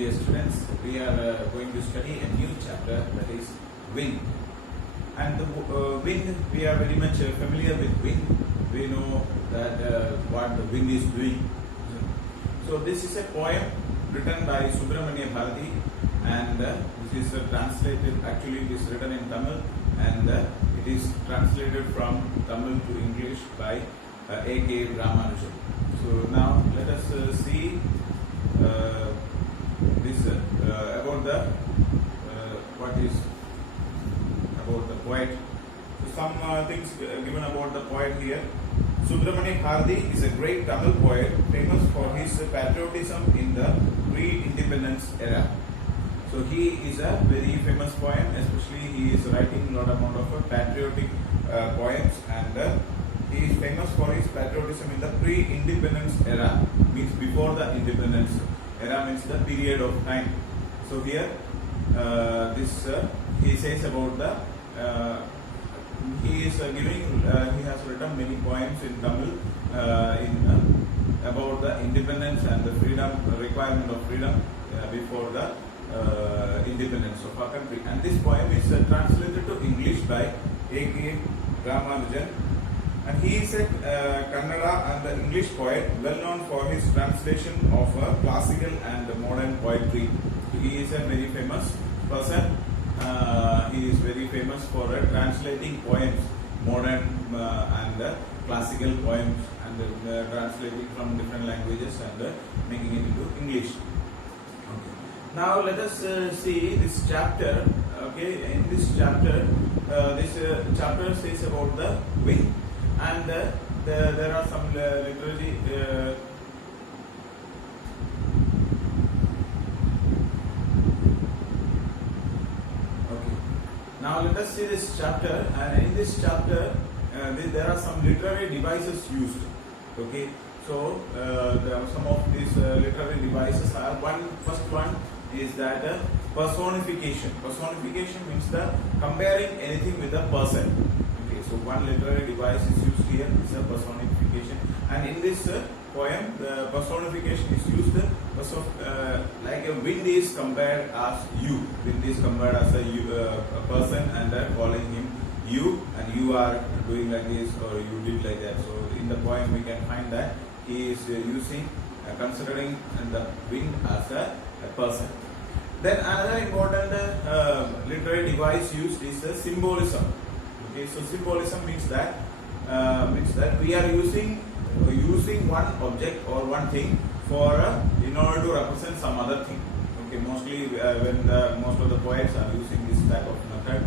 dear students, we are going to study a new chapter, that is wind. And the wind, we are very much familiar with wind. We know that what the wind is doing. So this is a poem written by Subramania Bharati, and this is translated, actually it is written in Tamil, and it is translated from Tamil to English by A.K. Ramanujan. So now let us see this about the what is about the poet. So some things given about the poet here. Subramania Bharati is a great Tamil poet, famous for his patriotism in the pre-independence era. So he is a very famous poem, especially he is writing a lot amount of patriotic poems, and he is famous for his patriotism in the pre-independence era, means before the independence. Era means the period of time. So here he says about the he is giving he has written many poems in Tamil about the independence and the freedom, requirement of freedom before the independence of our country. And this poem is translated to English by A.K. Ramanujan. And he is a Kannada and the English poet, well known for his translation of classical and modern poetry. He is a very famous person. He is very famous for translating poems, modern and classical poems, and translating from different languages and making it into English. Okay. Now let us see this chapter. Okay, in this chapter, this chapter says about the wind. And there are some literary okay. Now let us see this chapter, and in this chapter there are some literary devices used. Okay, so there are some of these literary devices are first one is that personification. Personification means the comparing anything with a person. So one literary device is used here, is a personification, and in this poem the personification is used like a wind is compared as you. Wind is compared as a person, and calling him you, and you are doing like this or you did like that. So in the poem we can find that he is using considering the wind as a person. Then another important literary device used is symbolism. Okay, so symbolism means that we are using one object or one thing for in order to represent some other thing. Okay, mostly when most of the poets are using this type of method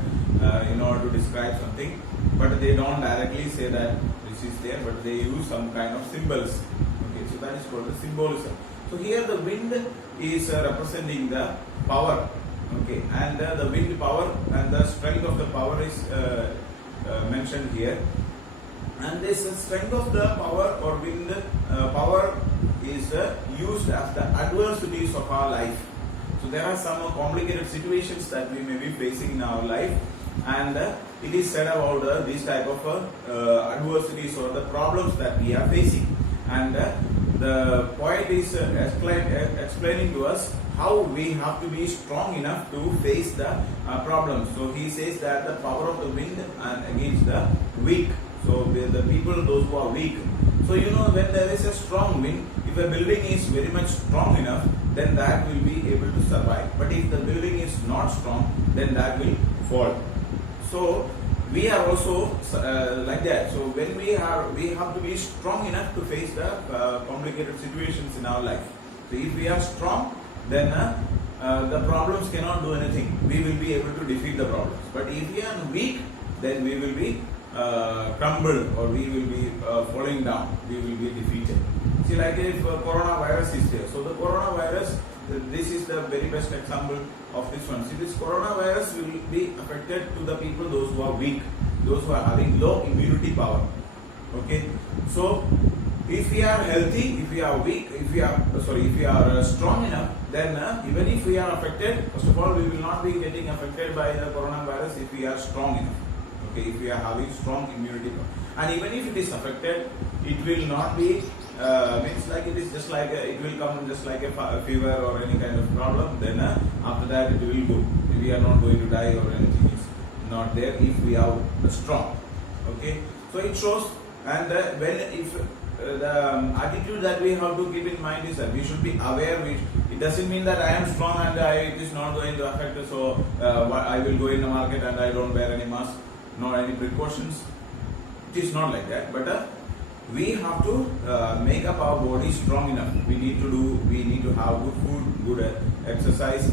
in order to describe something, but they don't directly say that this is there, but they use some kind of symbols. Okay, so that is called the symbolism. So here the wind is representing the power. Okay, and the wind power and the strength of the power is mentioned here, and this strength of the power or wind power is used as the adversities of our life. So there are some complicated situations that we may be facing in our life, and it is said about these type of adversities or the problems that we are facing, and the poet is explaining to us how we have to be strong enough to face the problems. So he says that the power of the wind and against the weak. So the people, those who are weak. So you know, when there is a strong wind, if a building is very much strong enough, then that will be able to survive. But if the building is not strong, then that will fall. So we are also like that. So when we have to be strong enough to face the complicated situations in our life. So if we are strong, then the problems cannot do anything. We will be able to defeat the problems. But if we are weak, then we will be crumbled, or we will be falling down. We will be defeated. See, like if coronavirus is there. So the coronavirus, this is the very best example of this one. See, this coronavirus will be affected to the people, those who are weak, those who are having low immunity power. Okay, so if we are healthy, if we are weak, if we are strong enough, then even if we are affected, first of all, we will not be getting affected by the coronavirus if we are strong enough. Okay, if we are having strong immunity power, and even if it is affected, it will not be means like it is just like it will come just like a fever or any kind of problem. Then after that it will go. We are not going to die or anything is not there if we are strong. Okay, so it shows, and when if the attitude that we have to keep in mind is that we should be aware. It doesn't mean that I am strong and it is not going to affect us. So I will go in the market and I don't wear any mask, nor any precautions. It is not like that. But we have to make up our body strong enough. We need to have good food, good exercise,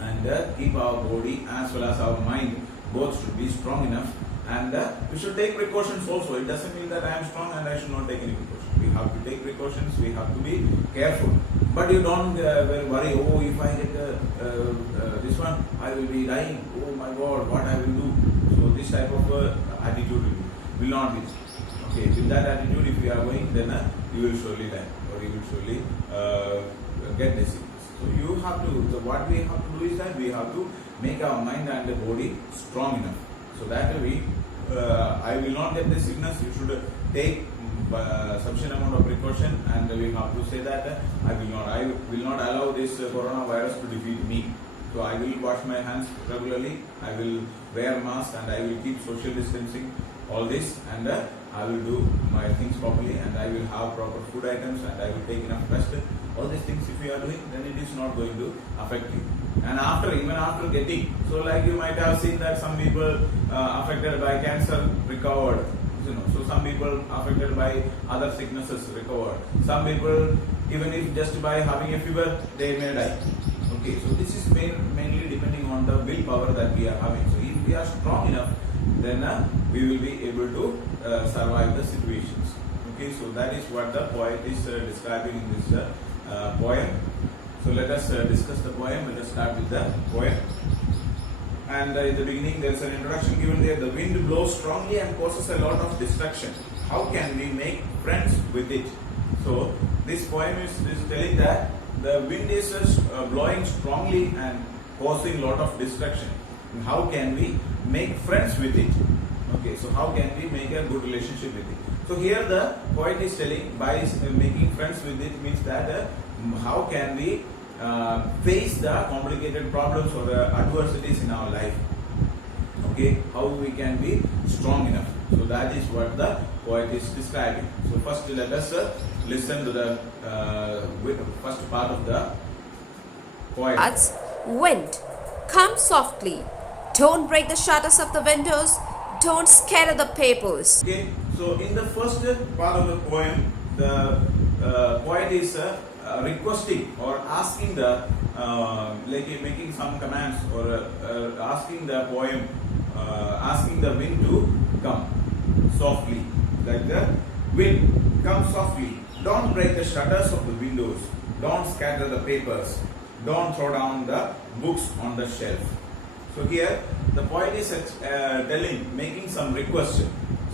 and keep our body as well as our mind both should be strong enough. And we should take precautions also. It doesn't mean that I am strong and I should not take any precautions. We have to take precautions. We have to be careful. But you don't worry. Oh, if I get this one, I will be dying. Oh my God, what I will do? So this type of attitude will not be. Okay, with that attitude, if you are going, then you will surely die, or you will surely get the sickness. So you have to. So what we have to do is that we have to make our mind and the body strong enough, so that I will not get the sickness. You should take sufficient amount of precaution, and we have to say that I will not allow this coronavirus to defeat me. So I will wash my hands regularly. I will wear mask, and I will keep social distancing. All this, and I will do my things properly, and I will have proper food items, and I will take enough rest. All these things, if you are doing, then it is not going to affect you. And even after getting, so like you might have seen that some people affected by cancer recovered. So some people affected by other sicknesses recovered. Some people, even if just by having a fever, they may die. Okay, so this is mainly depending on the willpower that we are having. So if we are strong enough, then we will be able to survive the situations. Okay, so that is what the poet is describing in this poem. So let us discuss the poem. Let us start with the poem. And in the beginning there is an introduction given there. The wind blows strongly and causes a lot of destruction. How can we make friends with it? So this poem is telling that the wind is blowing strongly and causing a lot of destruction. And how can we make friends with it? Okay, so how can we make a good relationship with it? So here the poet is telling by making friends with it means that how can we face the complicated problems or the adversities in our life. Okay, how we can be strong enough. So that is what the poet is describing. So first let us listen to the first part of the poem. That's wind. Come softly. Don't break the shutters of the windows. Don't scatter the papers. Okay, so in the first part of the poem, the poet is requesting or asking the like making some commands or asking the poem, asking the wind to come softly, like the wind come softly. Don't break the shutters of the windows. Don't scatter the papers. Don't throw down the books on the shelf. So here the poet is making some request.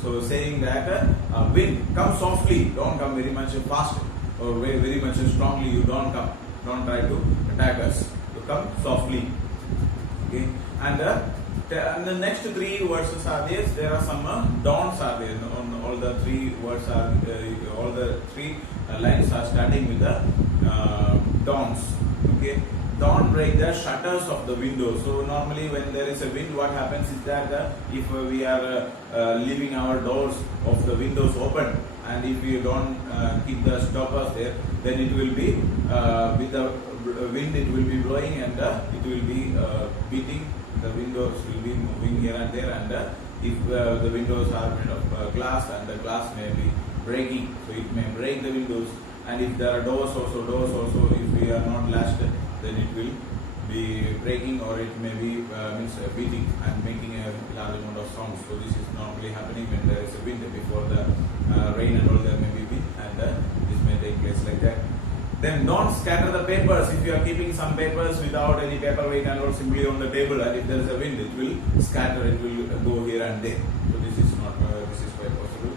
So saying that wind come softly. Don't come very much fast or very much strongly. You don't come. Don't try to attack us. So come softly. Okay. And the next three verses are there. There are some dawns are there. All the three words are all the three lines are starting with the dawns. Okay. Don't break the shutters of the window. So normally when there is a wind, what happens is that if we are leaving our doors of the windows open, and if we don't keep the stoppers there, then it will be with the wind it will be blowing, and it will be beating. The windows will be moving here and there, and if the windows are made of glass, and the glass may be breaking, so it may break the windows. And if there are doors also, if we are not latched, then it will be breaking, or it may be beating and making a large amount of sound. So this is normally happening when there is a wind. Before the rain and all, there may be wind, and this may take place like that. Then don't scatter the papers. If you are keeping some papers without any paperweight and all simply on the table, and if there is a wind, it will scatter. It will go here and there. So this is not. This is quite possible.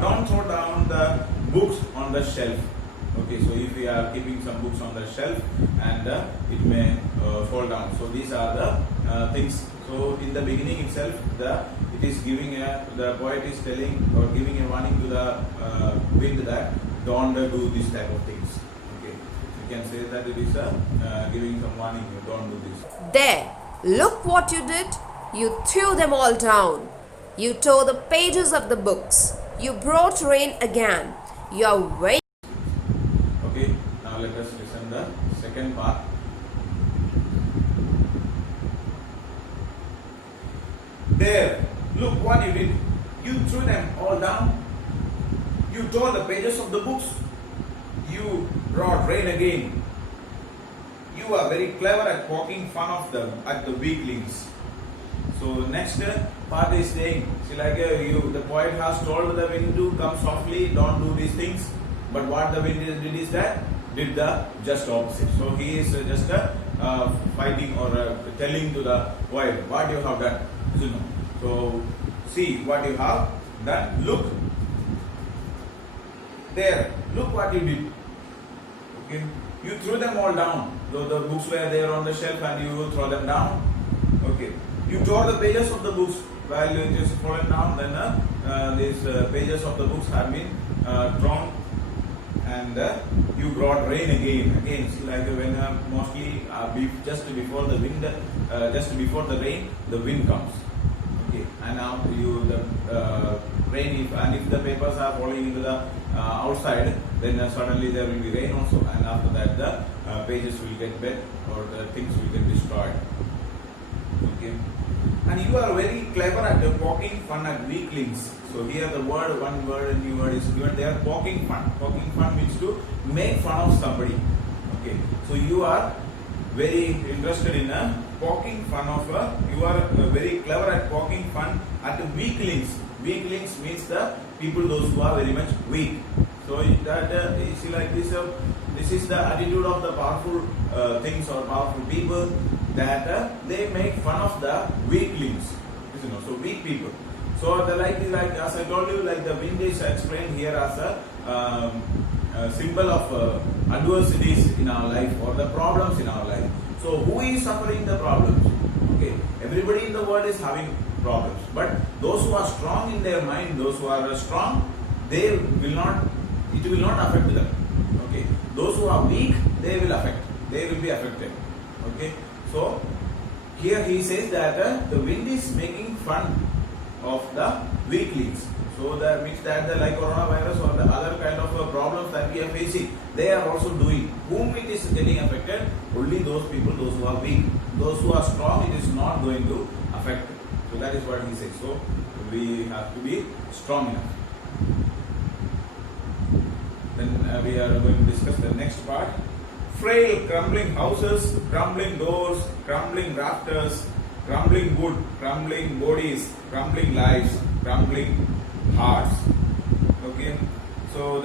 Don't throw down the books on the shelf. Okay, so if we are keeping some books on the shelf and it may fall down. So these are the things. So in the beginning itself, it is giving the poet is telling or giving a warning to the wind that don't do this type of things. Okay, you can say that it is giving some warning. Don't do this. There, look what you did. You threw them all down. You tore the pages of the books. You brought rain again. You are very. Okay, now let us listen the second part. There, look what you did. You threw them all down. You tore the pages of the books. You brought rain again. You are very clever at poking fun of the weaklings. So next part is saying, see, like the poet has told the wind to come softly, don't do these things. But what the wind did is that did the just opposite. So he is just fighting or telling to the poet what you have done. So see what you have done. Look there. Look what you did. Okay, you threw them all down. Though the books were there on the shelf and you throw them down. Okay. You tore the pages of the books while it is fallen down. Then these pages of the books have been torn, and you brought rain again. Again, it's like when mostly just before the wind, just before the rain, the wind comes. Okay, and now the rain. If the papers are falling into the outside, then suddenly there will be rain also, and after that the pages will get wet or the things will get destroyed. Okay. And you are very clever at poking fun at weaklings. So here the word, one word, new word is given. They are poking fun. Poking fun means to make fun of somebody. Okay. So you are very interested in poking fun of. You are very clever at poking fun at weaklings. Weaklings means the people those who are very much weak. So that you see like this. This is the attitude of the powerful things or powerful people, that they make fun of the weaklings. So weak people. So the like as I told you, like the wind is explained here as a symbol of adversities in our life or the problems in our life. So who is suffering the problems? Okay, everybody in the world is having problems, but those who are strong in their mind, those who are strong, they will not. It will not affect them. Okay, those who are weak, they will be affected. Okay, so here he says that the wind is making fun of the weaklings. So that means that the like coronavirus or the other kind of problems that we are facing, they are also doing. Whom it is getting affected? Only those people, those who are weak. Those who are strong, it is not going to affect. So that is what he says. So we have to be strong enough. Then we are going to discuss the next part. Frail, crumbling houses, crumbling doors, crumbling rafters, crumbling wood, crumbling bodies, crumbling lives, crumbling hearts. Okay, so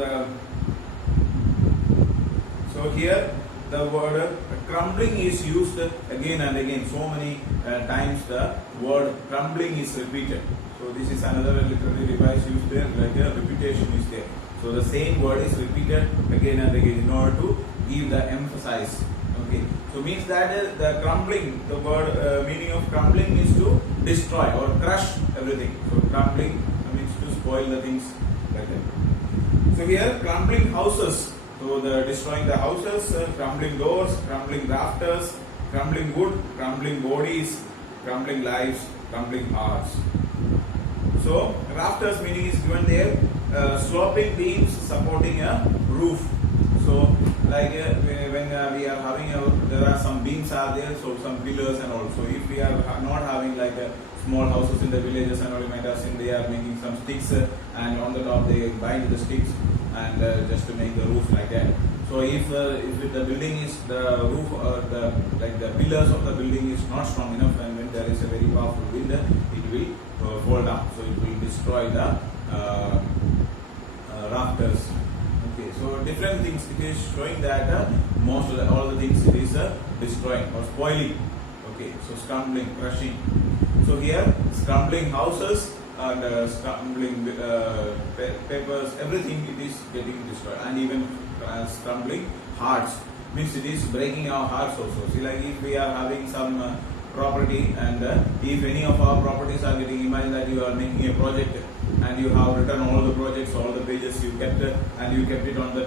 here the word crumbling is used again and again. So many times the word crumbling is repeated. So this is another literary device used there, like a repetition is there. So the same word is repeated again and again in order to give the emphasis. Okay, so means that the crumbling, the word meaning of crumbling is to destroy or crush everything. So crumbling means to spoil the things like that. So here crumbling houses, so the destroying the houses, crumbling doors, crumbling rafters, crumbling wood, crumbling bodies, crumbling lives, crumbling hearts. So rafters meaning is given there, sloping beams supporting a roof. So like when we are having there are some beams are there, so some pillars and all. So if we are not having like small houses in the villages and all, you might have seen they are making some sticks and on the top they bind the sticks and just to make the roof like that. So if the building is the roof or the pillars of the building is not strong enough, and when there is a very powerful wind, it will fall down. So it will destroy the rafters. Okay, so different things. It is showing that most of all the things it is destroying or spoiling. Okay, so stumbling, crushing. So here stumbling houses and stumbling papers, everything it is getting destroyed, and even crumbling hearts. Means it is breaking our hearts also. See, like if we are having some property, and if any of our properties are getting, imagine that you are making a project and you have written all the projects, all the pages you kept, and you kept it on the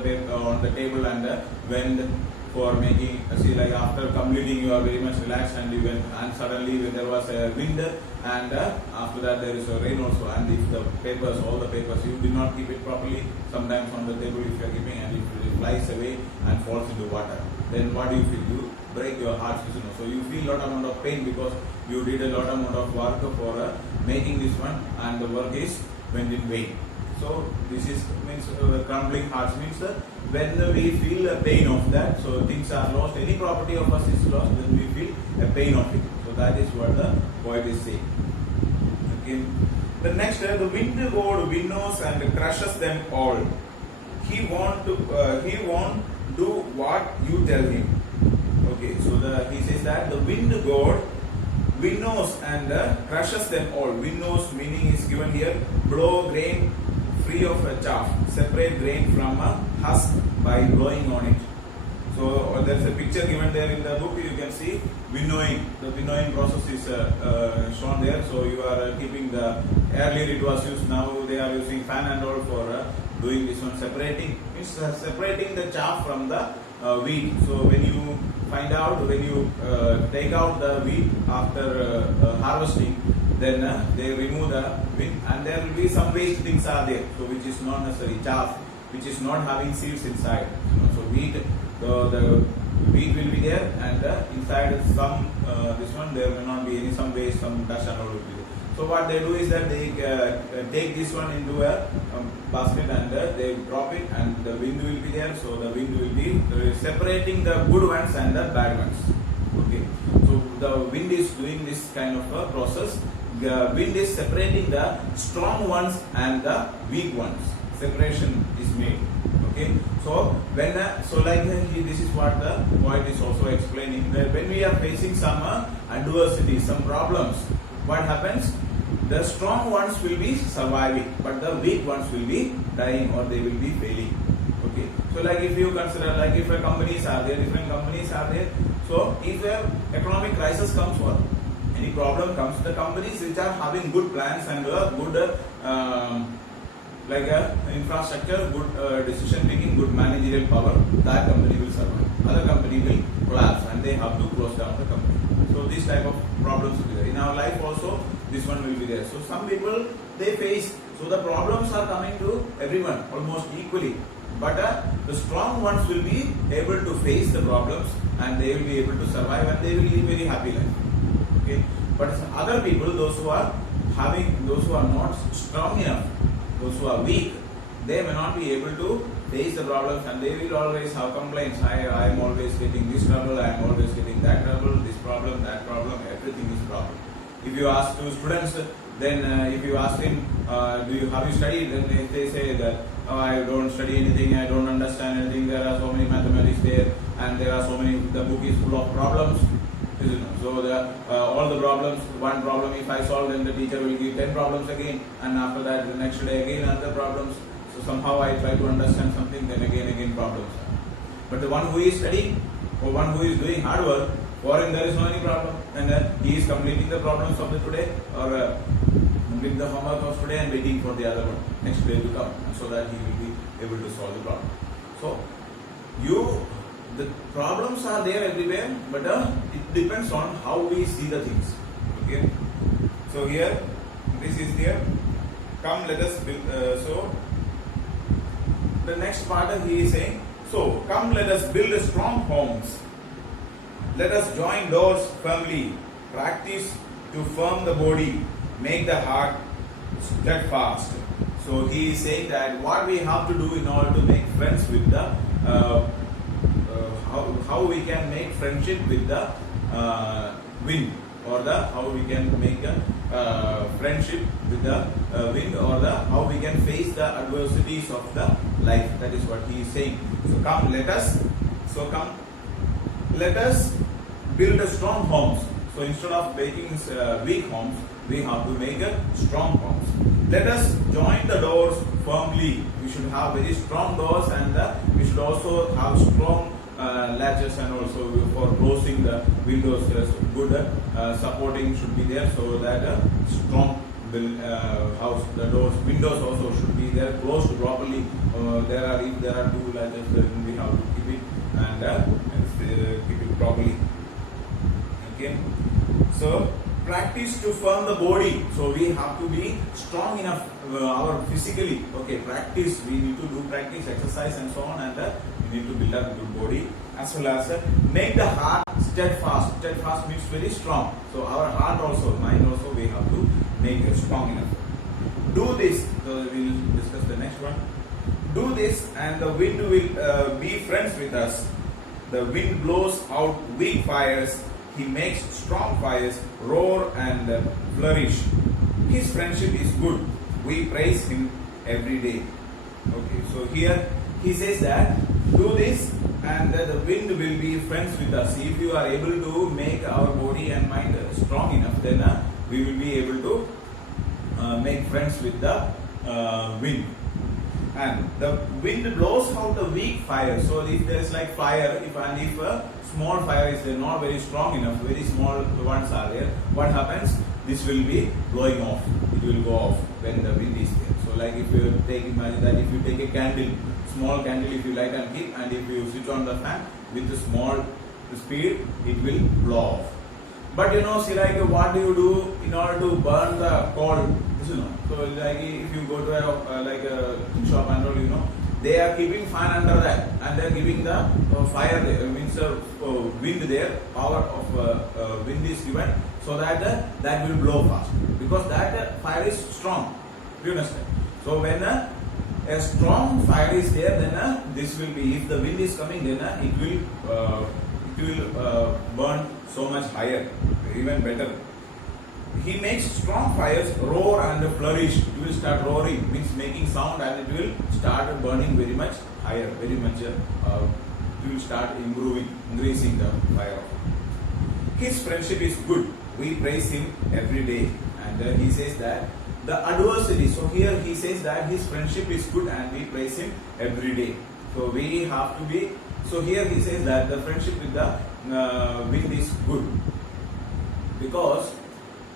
table, and went for making, see, like after completing you are very much relaxed, and you went, and suddenly when there was a wind, and after that there is a rain also, and if the papers, all the papers, you did not keep it properly, sometimes on the table if you are keeping, and if it flies away and falls into water, then what do you feel? You break your heart, so you feel lot amount of pain because you did a lot amount of work for making this one, and the work is went in vain. So this is means crumbling hearts means when we feel a pain of that, so things are lost, any property of us is lost, then we feel a pain of it. So that is what the poet is saying. Okay. The next, the wind god winnows and crushes them all. He won't do what you tell him. Okay, so he says that the wind god winnows and crushes them all. Winnows meaning is given here, blow grain free of chaff, separate grain from a husk by blowing on it. So there's a picture given there in the book, you can see winnowing. The winnowing process is shown there. So you are keeping the, earlier it was used, now they are using fan and all for doing this one. Separating means separating the chaff from the wheat. So when you find out, when you take out the wheat after harvesting, then they remove the wheat, and there will be some waste things are there, so which is not necessary, chaff, which is not having seeds inside. So wheat, the wheat will be there, and inside some this one there may not be any, some waste, some dust and all will be there. So what they do is that they take this one into a basket, and they drop it, and the wind will be there. So the wind will be separating the good ones and the bad ones. Okay. So the wind is doing this kind of a process. The wind is separating the strong ones and the weak ones. Separation is made. Okay. So when this is what the poet is also explaining, that when we are facing some adversity, some problems, what happens? The strong ones will be surviving, but the weak ones will be dying, or they will be failing. Okay. So like if you consider, like if companies are there, different companies are there. So if a economic crisis comes, or any problem comes, the companies which are having good plans and good infrastructure, good decision making, good managerial power, that company will survive. Other company will collapse, and they have to close down the company. So this type of problems will be there. In our life also, this one will be there. So some people, they face, so the problems are coming to everyone almost equally. But the strong ones will be able to face the problems, and they will be able to survive, and they will live very happy life. Okay. But some other people, those who are not strong enough, those who are weak, they may not be able to face the problems, and they will always have complaints. I am always getting this trouble, I am always getting that trouble, this problem, that problem, everything is problem. If you ask two students, then if you ask him, have you studied? Then they say that, oh, I don't study anything, I don't understand anything, there are so many mathematics there, and there are so many, the book is full of problems. So all the problems, one problem if I solve, then the teacher will give 10 problems again, and after that the next day again another problems. So somehow I try to understand something, then again problems. But the one who is studying, or one who is doing hard work, for him there is no any problem, and he is completing the problems of the today, or completing the homework of today, and waiting for the other one next day to come, so that he will be able to solve the problem. So the problems are there everywhere, but it depends on how we see the things. Okay. So here, this is here. Come, let us build. So the next part he is saying. So come, let us build strong homes. Let us join doors firmly. Practice to firm the body, make the heart steadfast. So he is saying that what we have to do in order to make friends with the how we can make friendship with the wind, or how we can make a friendship with the wind, or how we can face the adversities of the life. That is what he is saying. So come, let us build a strong homes. So instead of making weak homes, we have to make strong homes. Let us join the doors firmly. We should have very strong doors, and we should also have strong latches, and also for closing the windows, good supporting should be there, so that strong house, the doors, windows also should be there, closed properly. If there are two latches, then we have to keep it and keep it properly. Okay. So practice to firm the body. So we have to be strong enough, our physically. Okay, practice. We need to do practice, exercise, and so on, and we need to build up a good body, as well as make the heart steadfast. Steadfast means very strong. So our heart also, mind also, we have to make it strong enough. Do this. So we will discuss the next one. Do this, and the wind will be friends with us. The wind blows out weak fires. He makes strong fires roar and flourish. His friendship is good. We praise him every day. Okay, so here he says that do this, and the wind will be friends with us. If you are able to make our body and mind strong enough, then we will be able to make friends with the wind. And the wind blows out the weak fire. So if there is like fire, if a small fire is there, not very strong enough, very small ones are there, what happens? This will be blowing off. It will go off when the wind is there. So like if you imagine that if you take a candle, small candle, if you light and keep, and if you switch on the fan with a small speed, it will blow off. But see, like what do you do in order to burn the coal? So like if you go to a shop and all, they are keeping fan under that, and they are giving the fire there, means wind there, power of wind is given, so that that will blow fast, because that fire is strong. Do you understand? So when a strong fire is there, then this will be, if the wind is coming, then it will burn so much higher, even better. He makes strong fires roar and flourish. It will start roaring, means making sound, and it will start burning very much higher, very much. It will start increasing the fire. His friendship is good. We praise him every day. And he says that the adversity. So here he says that his friendship is good, and we praise him every day. So we have to be. So here he says that the friendship with the wind is good, because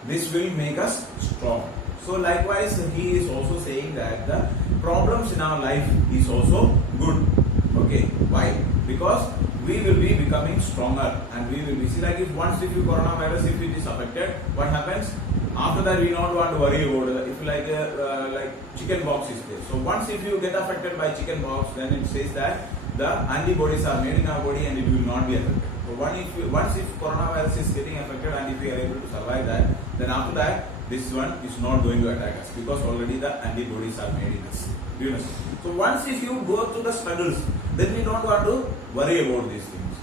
this will make us strong. So likewise, he is also saying that the problems in our life is also good. Okay, why? Because we will be becoming stronger, and we will be, see, like if you coronavirus, if it is affected, what happens? After that, we don't want to worry about it. If like chicken pox is there. So once if you get affected by chicken pox, then it says that the antibodies are made in our body, and it will not be affected. So once if coronavirus is getting affected, and if we are able to survive that, then after that this one is not going to attack us, because already the antibodies are made in us. Do you understand? So once if you go through the struggles, then we don't want to worry about these things.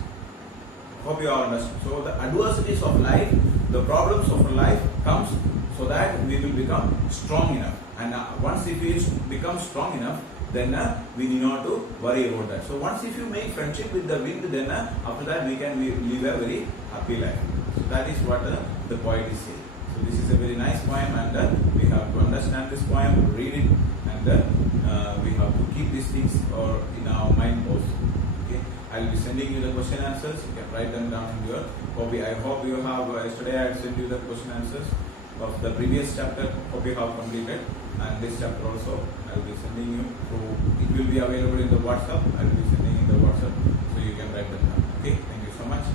Hope you all understand. So the adversities of life, the problems of life comes so that we will become strong enough. And once if we become strong enough, then we need not to worry about that. So once if you make friendship with the wind, then after that we can live a very happy life. So that is what the poet is saying. So this is a very nice poem, and we have to understand this poem, read it, and we have to keep these things in our mind also. Okay, I will be sending you the question answers. You can write them down in your copy. I hope you have. Yesterday I had sent you the question answers of the previous chapter. Hope you have completed, and this chapter also I will be sending you. So it will be available in the WhatsApp. I will be sending in the WhatsApp, so you can write them down. Okay, thank you so much.